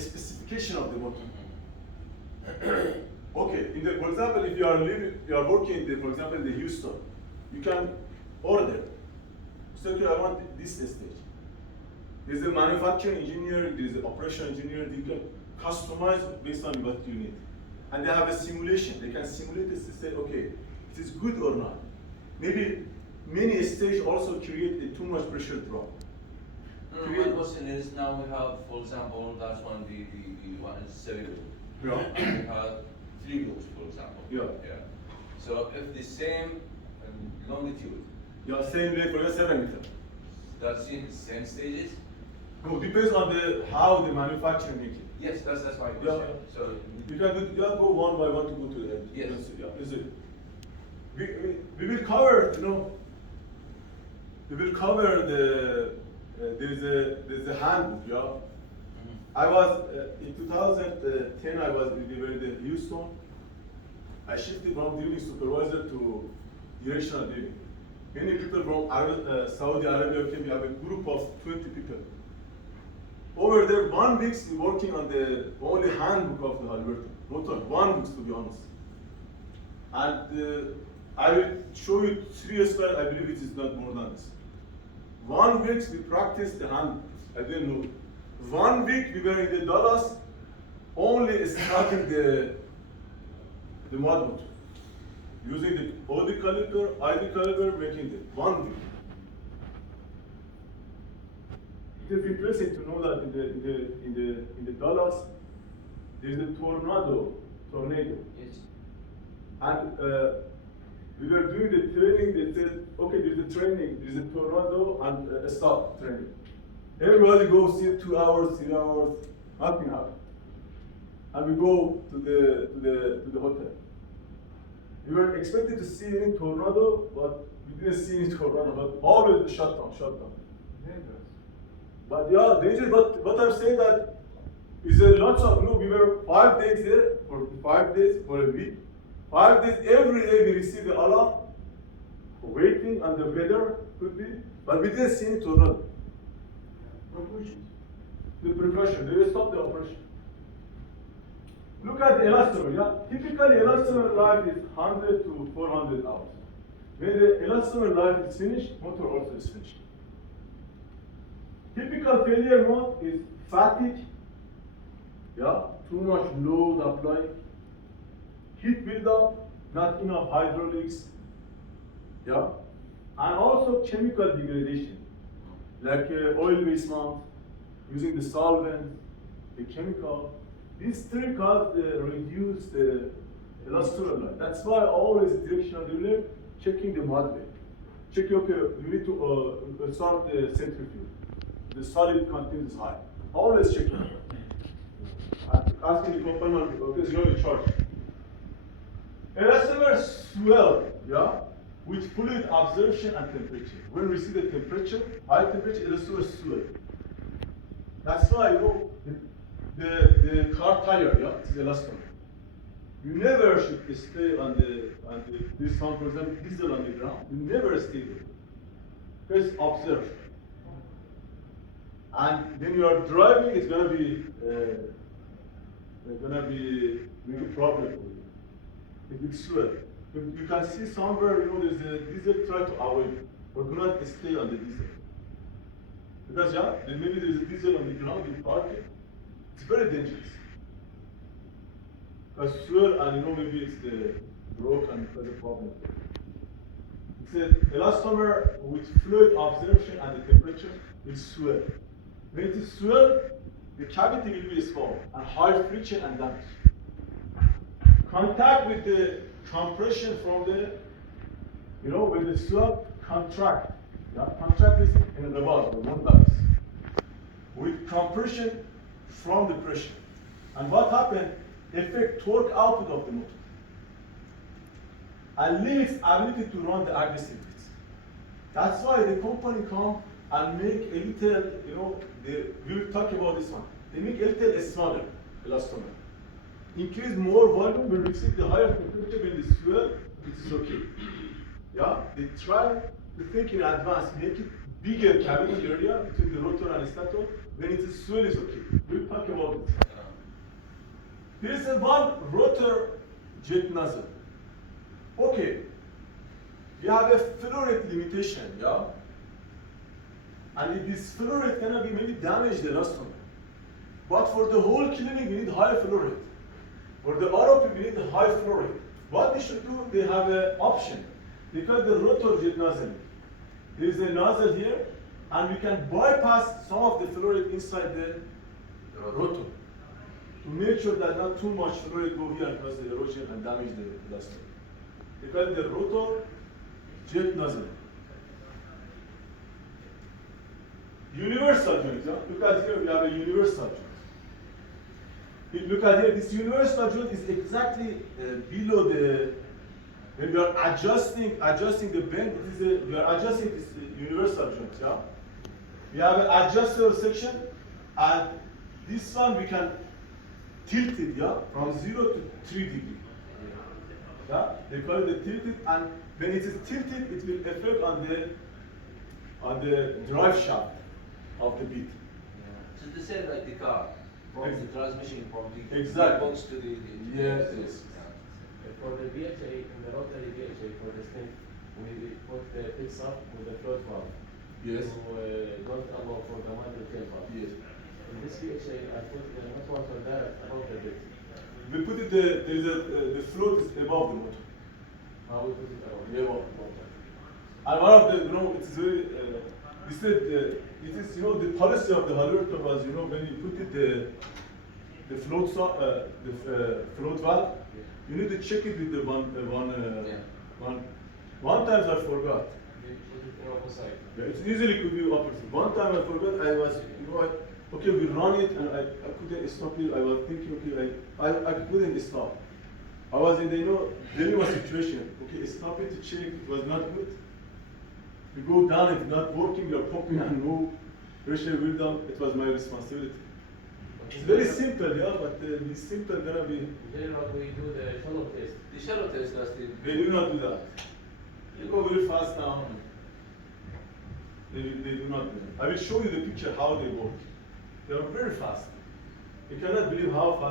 specification of the motor. Okay, for example, if you are working, for example, in the Houston, you can order. So okay, I want this stage. There's a manufacturing engineer, there's an operation engineer. You can customize based on what you need, and they have a simulation. They can simulate this to say, okay, it is good or not. Maybe many stages also create a too much pressure drop. My question is, now we have, for example, that's one the one is cerebral. Yeah. And we have 3 wheels, for example. Yeah. So if the same longitude, Yeah, same way for your 7 meter. that's in the same stages? No, depends on how the manufacturer make it. Yes, that's my question. Yeah. So You can go one by one to go to the end. Yes. Yeah. Is it? We will cover, we will cover there's a handbook, yeah. I was in 2010. We were in Houston. I shifted from drilling supervisor to directional drilling. Many people from Saudi Arabia came. We have a group of 20 people. Over there, 1 week we working on the only handbook of the Alberta. Not on 1 week, to be honest. And I will show you 3 slides. I believe it is not more than this. 1 week we practiced the handbook. I didn't know. 1 week we were in the Dallas, only starting the mud motor. Using the OD caliper, ID caliper, making it 1 week. It is interesting to know that in the Dallas, there is a tornado. yes. And we were doing the training. They said, okay, there's a training, there's a tornado, and stop training. Everybody goes here 2 hours, 3 hours, nothing happens. And we go to the hotel. We were expected to see any tornado, but we didn't see any tornado. But always the shutdown. Dangerous. But yeah, dangerous. But what I'm saying that is a lot of. We were 5 days there for 5 days for a week. 5 days every day we received the alarm, waiting, and the weather could be, but we didn't see any tornado. Precautions. The precaution, they will stop the operation. Look at the elastomer, yeah? Typically, elastomer life is 100 to 400 hours. When the elastomer life is finished, motor also is finished. Typical failure mode is fatigue, yeah? Too much load applied, heat buildup, not enough hydraulics, yeah? And also chemical degradation, like oil-based mount, using the solvent, the chemical. These 3 cause reduce the elastomer life. That's why always directional driller checking the mud bed. Check, okay, you need to start the centrifuge. The solid content is high. Always check it. Asking the component, because you're in charge. Elastomer swell, yeah, with fluid absorption and temperature. When we see the temperature, high temperature, elastomer swell. That's why the car tire, yeah, it is elastomer. You never should stay on this one, for example, diesel on the ground. You never stay there. First observe. And when you are driving, it's gonna be maybe problem for you. It will swell. You can see somewhere, there's a diesel, try to avoid it, but do not stay on the diesel. Because maybe there's a diesel on the ground, you park it. It's very dangerous. Because swell, and maybe it's the broke and it's a problem. It's an elastomer with fluid absorption and the temperature will swell. When it is swell, the cavity will be small and high friction and damage. Contact with the compression from the, when the swell contract. Yeah? Contract is in the reverse, one balance. With compression from the pressure. And what happened? Affect torque output of the motor. And limits ability to run the aggressive bits. That's why the company come and make a little, we will talk about this one. They make a little smaller elastomer. Increase more volume, will receive the higher temperature when the swell, it is okay. Yeah, they try to think in advance, make it bigger cavity area between the rotor and stator. When it is swell, is okay. We'll talk about it. There is a one rotor jet nozzle. Okay, we have a flow rate limitation, yeah? And if this flow rate cannot be maybe damage the elastomer. But for the whole cleaning, we need high flow rate. For the ROP, we need a high flow rate. What they should do, they have an option. They call the rotor jet nozzle. There is a nozzle here, and we can bypass some of the flow rate inside the rotor to make sure that not too much flow rate go here and cause the erosion and damage the elastomer. They call it the rotor jet nozzle. Universal joint. Yeah? Look at here, we have a universal joint. Look at here, this universal joint is exactly below the, when we are adjusting the bend, we are adjusting this universal joint. Yeah? We have an adjustable section, and this one we can tilt it, yeah, from 0 to 3 degrees. Yeah? They call it the tilted, and when it is tilted, it will affect on the drive shaft of the bit. So the same like the car, from the transmission, from the box to the yes. For the VHA, in the rotary VHA, for the stem, we put the picks up with the float valve. Yes. To don't allow for the minor tail valve. Yes. In this VHA, I put the not water direct above the bit. We put it the float is above the motor. How we put it above? Above the motor. And one of the, it is very, we said, it is, the policy of the Hallerta was, when you put it the float float valve, you need to check it with the one time I forgot. You put it in opposite. Yeah, it's easily could be opposite. One time I forgot, I was, okay, we run it, and I couldn't stop it. I was thinking, okay, I couldn't stop. I was in the, Delma situation. Okay, stop it to check, it was not good. We go down, it's not working, we are pumping and no pressure will down, it was my responsibility. It's very simple, yeah, but it's simple gonna be. In general, we do the shallow test. The shallow test last year. They do not do that. They go very fast now. They do not do that. I will show you the picture how they work. They are very fast. You cannot believe how fast.